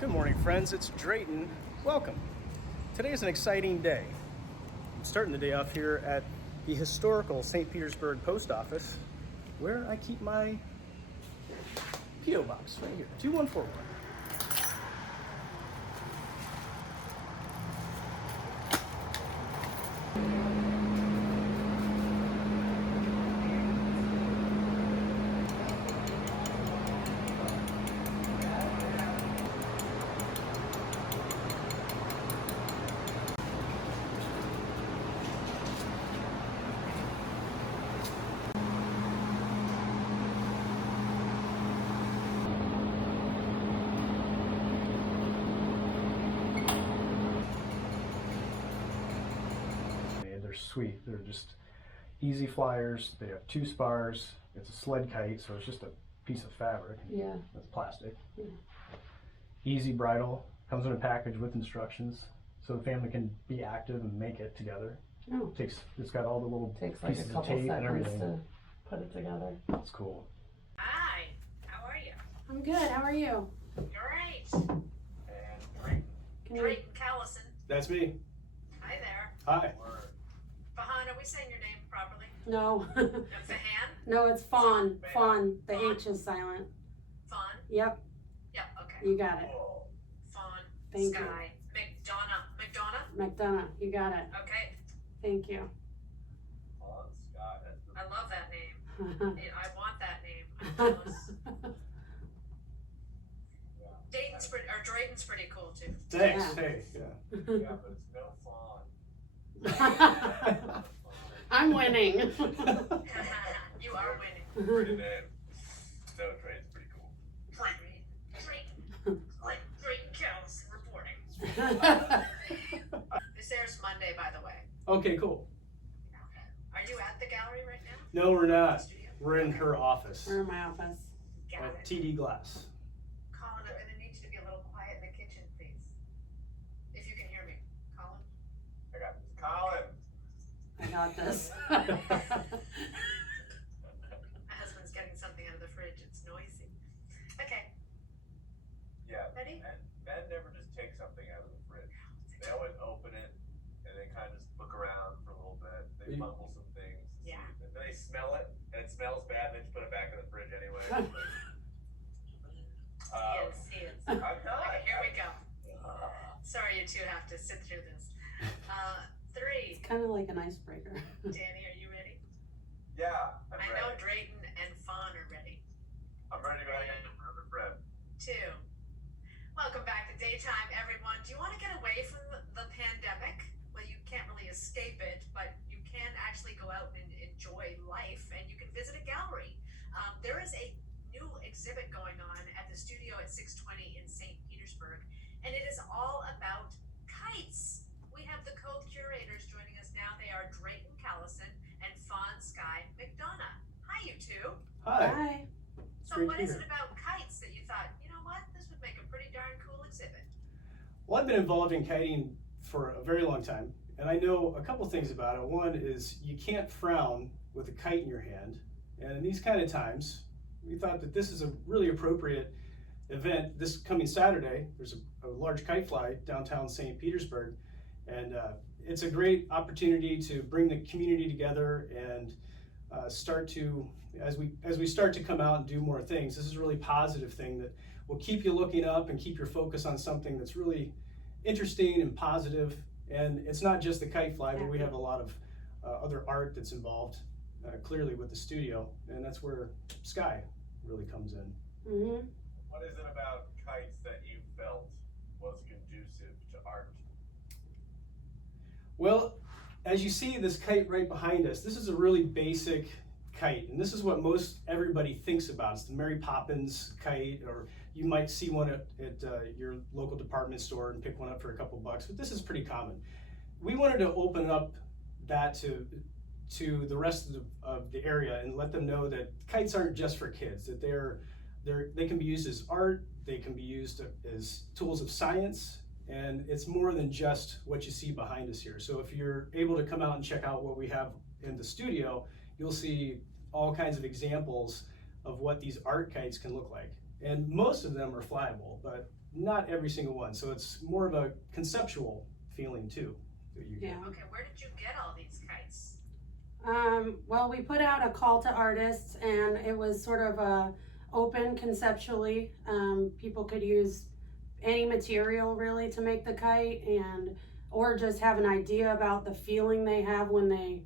Good morning, friends. It's Drayton. Welcome. Today is an exciting day. I'm starting the day off here at the historical St. Petersburg post office, where I keep my P.O. box right here, 2141. They're sweet. They're just easy flyers. They have 2 spars. It's a sled kite, so it's just a piece of fabric. Yeah. That's plastic. Yeah. Easy bridle. Comes in a package with instructions, so the family can be active and make it together. Oh. It's got all the little Takes like a pieces of couple tape and seconds everything. to put it together. That's cool. Hi, how are you? I'm good. How are you? Great. And Drayton. Can you? Drayton Callison. That's me. Hi there. Hi. Fahan, are we saying your name properly? No. Fahan? No, it's Fahan. Fahan. The Fahan. H is silent. Fawn? Yep. Yep, okay. You got it. Fawn. Thank Sky. McDonagh. McDonagh. You got it. Okay. Thank you. I love that name. I want that name. I'm jealous. Drayton's pretty cool too. Thanks. Yeah. Hey. Yeah. Yeah, but it's no fawn. I'm winning. You are winning. Pretty name. No, Drayton's pretty cool. Drayton Callison reporting. This airs Monday, by the way. Okay, cool. Are you at the gallery right now? No, we're not. Studio? We're in her office We're in my office. Got at it. TD Glass. Colin, I'm gonna need you to be a little quiet in the kitchen, please. If you can hear me. Colin? I got this. Colin. I got this. My husband's getting something out of the fridge. It's noisy. Okay, Yeah. ready? Men never just take something out of the fridge. They always open it and they kind of just look around for a little bit. They mumble some things. Yeah. And then they smell it and it smells bad. They just put it back in the fridge anyway. He is. I'm not. Okay, here we go. Sorry you two have to sit through this. 3. It's kind of like an icebreaker. Danny, are you ready? Yeah, I'm I ready. know Drayton and Fawn are ready. I'm ready to go hang out with another friend. 2. Welcome back to Daytime, everyone. Do you want to get away from the pandemic? Well, you can't really escape it, but you can actually go out and enjoy life, and you can visit a gallery. There is a new exhibit going on at the studio at 620 in St. Petersburg, and it is all about kites. We have the co-curators joining us now. They are Drayton Callison and Fawn Sky McDonagh. Hi, you two. Hi. Hi. So Great what to is hear. it about kites that you thought, you know what, this would make a pretty darn cool exhibit? Well, I've been involved in kiting for a very long time, and I know a couple things about it. One is you can't frown with a kite in your hand, and in these kind of times, we thought that this is a really appropriate event. This coming Saturday, there's a large Kite Fly downtown St. Petersburg, and it's a great opportunity to bring the community together and start to, as we start to come out and do more things, this is a really positive thing that will keep you looking up and keep your focus on something that's really interesting and positive. And it's not just the Kite Fly, but we have a lot of other art that's involved clearly with the studio, and that's where Sky really comes in. Mm-hmm. What is it about kites that you felt was conducive to art? Well, as you see this kite right behind us, this is a really basic kite, and this is what most everybody thinks about. It's the Mary Poppins kite, or you might see one at your local department store and pick one up for a couple bucks, but this is pretty common. We wanted to open up that to the rest of the area and let them know that kites aren't just for kids, that they can be used as art, they can be used as tools of science, and it's more than just what you see behind us here. So if you're able to come out and check out what we have in the studio, you'll see all kinds of examples of what these art kites can look like. And most of them are flyable, but not every single one. So it's more of a conceptual feeling too. That you get. Yeah. Okay, where did you get all these kites? Well, we put out a call to artists, and it was sort of open conceptually. People could use any material really to make the kite, and or just have an idea about the feeling they have when they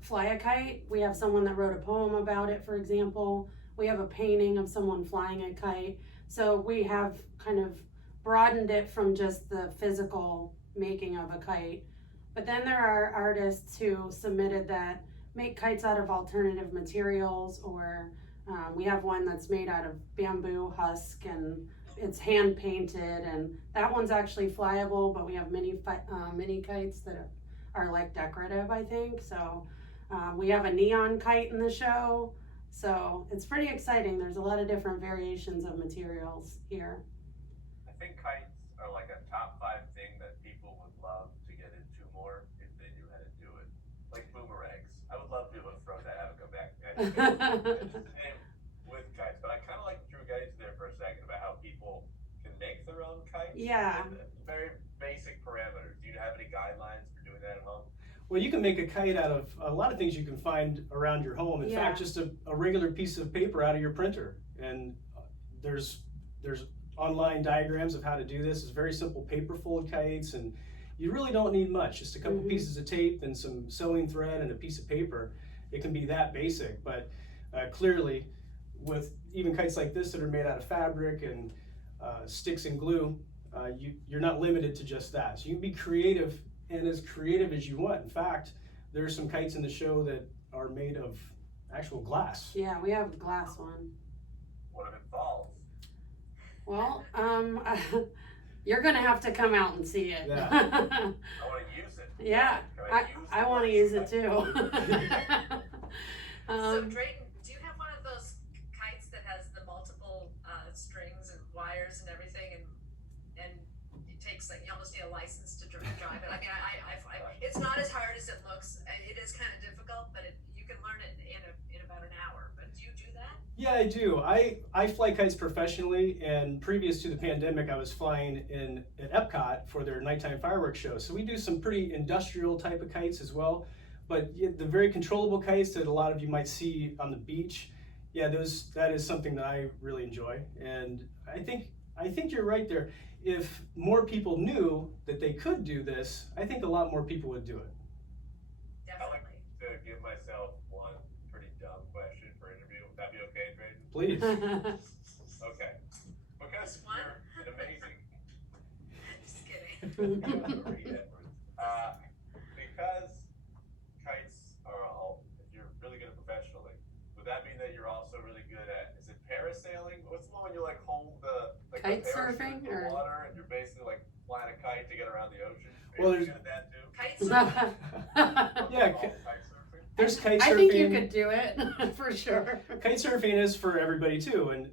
fly a kite. We have someone that wrote a poem about it, for example. We have a painting of someone flying a kite. So we have kind of broadened it from just the physical making of a kite. But then there are artists who submitted that make kites out of alternative materials, or we have one that's made out of bamboo husk and it's hand painted, and that one's actually flyable, but we have mini kites that are like decorative, I think. So we have a neon kite in the show. So it's pretty exciting. There's a lot of different variations of materials here. I think kites are like a top 5 thing that people would love to get into more if they knew how to do it. Like boomerangs. I would love to be able to throw that out and come back. Same with kites, but I kind of like Drew got into there for a second about how people can make their own kites. Yeah. Very basic parameters. Do you have any guidelines for doing that at home? Well, you can make a kite out of a lot of things you can find around your home. In fact, just a regular piece of paper out of your printer. And there's online diagrams of how to do this. It's very simple paper fold kites, and you really don't need much. Just a couple pieces of tape and some sewing thread and a piece of paper. It can be that basic, but clearly with even kites like this that are made out of fabric and sticks and glue, you're not limited to just that. So you can be creative, and as creative as you want. In fact, there's some kites in the show that are made of actual glass. Yeah, we have a glass one. What if it falls? Well, you're gonna have to come out and see it. Yeah. I want to use it. Yeah, I want to use it too. So Drayton, do you have one of those kites that has the multiple strings and wires and everything, and it takes like you almost need a license to drive it? I mean, it's not as hard as it looks. It is kind of difficult, but you can learn it in about an hour. But do you do that? Yeah, I do. I fly kites professionally, and previous to the pandemic, I was flying at Epcot for their nighttime fireworks show. So we do some pretty industrial type of kites as well. But the very controllable kites that a lot of you might see on the beach, yeah, that is something that I really enjoy. And I think you're right there. If more people knew that they could do this, I think a lot more people would do it. Definitely. I like to give myself one pretty dumb question for interview. Would that be okay, Drayton? Please. Okay. Because One? you're an amazing. Just kidding. Because kites are all, if you're really good at professionally, would that mean that you're also really good at, is it parasailing? What's the one when you like hold the Kite the parachute surfing, in the or water and you're basically like flying a kite to get around the ocean? Well, Are you there's- good at that too? Kite surfing. Yeah, Kite surfing? there's kite surfing. I think you could do it for sure. Kite surfing is for everybody too, and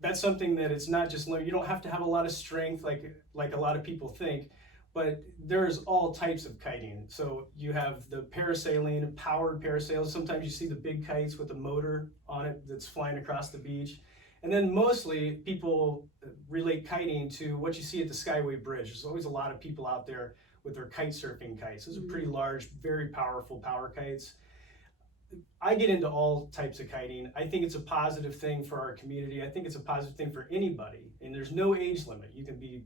that's something that it's not just you don't have to have a lot of strength like a lot of people think, but there's all types of kiting. So you have the parasailing, powered parasails. Sometimes you see the big kites with a motor on it that's flying across the beach. And then mostly people relate kiting to what you see at the Skyway Bridge. There's always a lot of people out there with their kite surfing kites. Those are pretty large, very powerful power kites. I get into all types of kiting. I think it's a positive thing for our community. I think it's a positive thing for anybody. And there's no age limit. You can be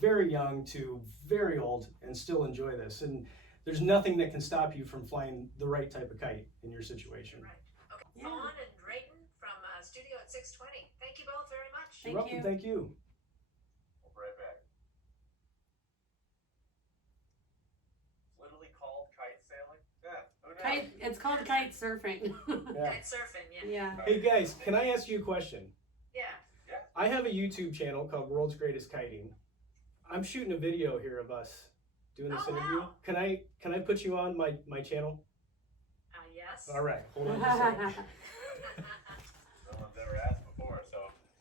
very young to very old and still enjoy this. And there's nothing that can stop you from flying the right type of kite in your situation. Right. Okay. Fahan and Drayton from Studio at 620. Thank you both very much. Thank You're welcome. you. Thank you. We'll be right back. It's literally called kite sailing? Yeah, who knows? It's called kite surfing. Yeah. Kite surfing, yeah. Yeah. Hey guys, can I ask you a question? Yeah. I have a YouTube channel called World's Greatest Kiting. I'm shooting a video here of us doing this Oh, interview. wow. Can I put you on my channel? Yes. All right, hold on just a second. No one's ever asked before, so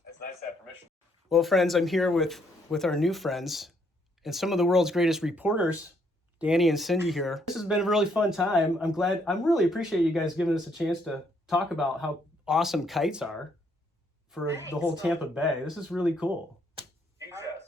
it's nice to have permission. Well, friends, I'm here with our new friends and some of the world's greatest reporters, Danny and Cindy here. This has been a really fun time. I'm really appreciate you guys giving us a chance to talk about how awesome kites are. for Thanks. the whole Tampa Bay. This is really cool.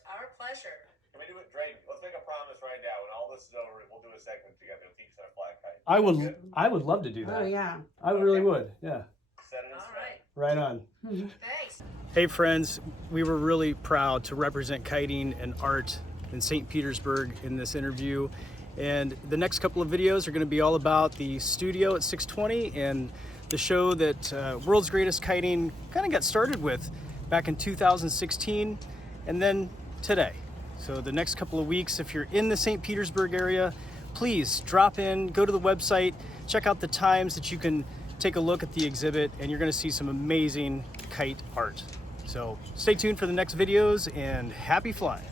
Our pleasure. Can we do it, Drake? Let's make a promise right now. When all this is over, we'll do a segment together. We'll teach us how to fly a kite. I would love to do that. Oh yeah. I really would. Yeah. Set it in All stone. right. Right on. Thanks. Hey friends, we were really proud to represent kiting and art in St. Petersburg in this interview. And the next couple of videos are going to be all about the studio at 620 and the show that World's Greatest Kiting kind of got started with back in 2016 and then today. So the next couple of weeks, if you're in the St. Petersburg area, please drop in, go to the website, check out the times that you can take a look at the exhibit, and you're going to see some amazing kite art. So stay tuned for the next videos and happy flying.